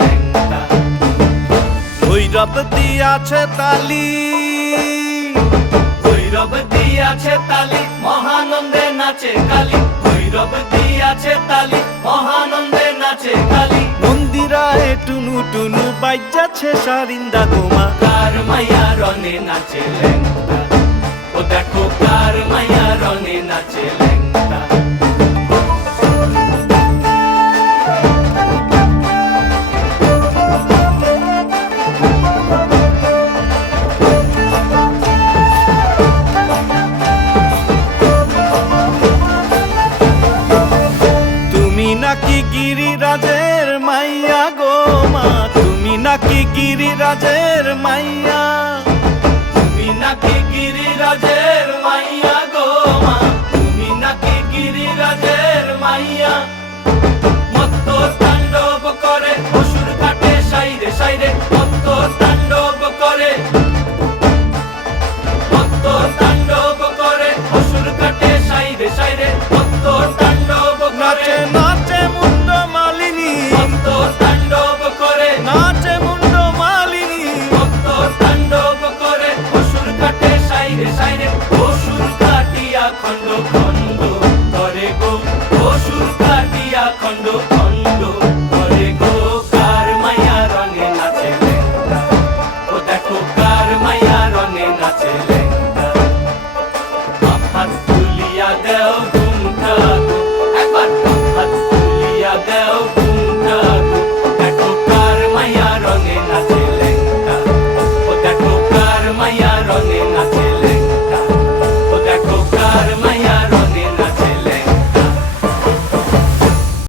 ল্যাংটা। ভৈরব দিয়াছে তালি, ভৈরব দিয়াছে তালি, মহানন্দে নাচে কালী। ভৈরব দিয়াছে তালি, মহানন্দে নাচে কালী। মন্দিরায় টুনু টুনু বাইজাছে সারিন্দা গোমা। কার মাইয়া রনে নাচে ল্যাংটা, ও দেখো কার মাইয়া রনে নাচে ল্যাংটা। তুমি নাকি গিরিরাজের মাইয়া গো মা, তুমি নাকি গিরিরাজের মাইয়া। তুমি নাকি গিরিরাজের মাইয়া গো মা, তুমি নাকি গিরিরাজের মাইয়া। মত্ত তাণ্ডব করে অসুর কাটে সাইরে সাইরে, মত্ত তাণ্ডব করে, মত্ত তাণ্ডব করে অসুর কাটে সাইরে সাইরে, মত্ত তাণ্ডব করে। নাচে নাচে মুন্ড মালিনী, মত্ত তাণ্ডব করে, নাচে মুন্ড মালিনী। মত্ত তাণ্ডব করে অসুর কাটে সাইরে সাইরে, অসুর কাটিয়া খণ্ড খণ্ড করে গো, অসুর কাটিয়া খণ্ড খণ্ড করে গো। কার মাইয়া রঙে নাচে ল্যাংটা, ও দেখো কার মাইয়া রঙে নাচে ল্যাংটা। হাত তুলিয়া দেও ঘুমটা গো, একবার হাত তুলিয়া দেও ঘুমটা গো, দেখো কার মাইয়া রঙে নাচে ল্যাংটা, ও দেখো কার মাইয়া রঙে নাচে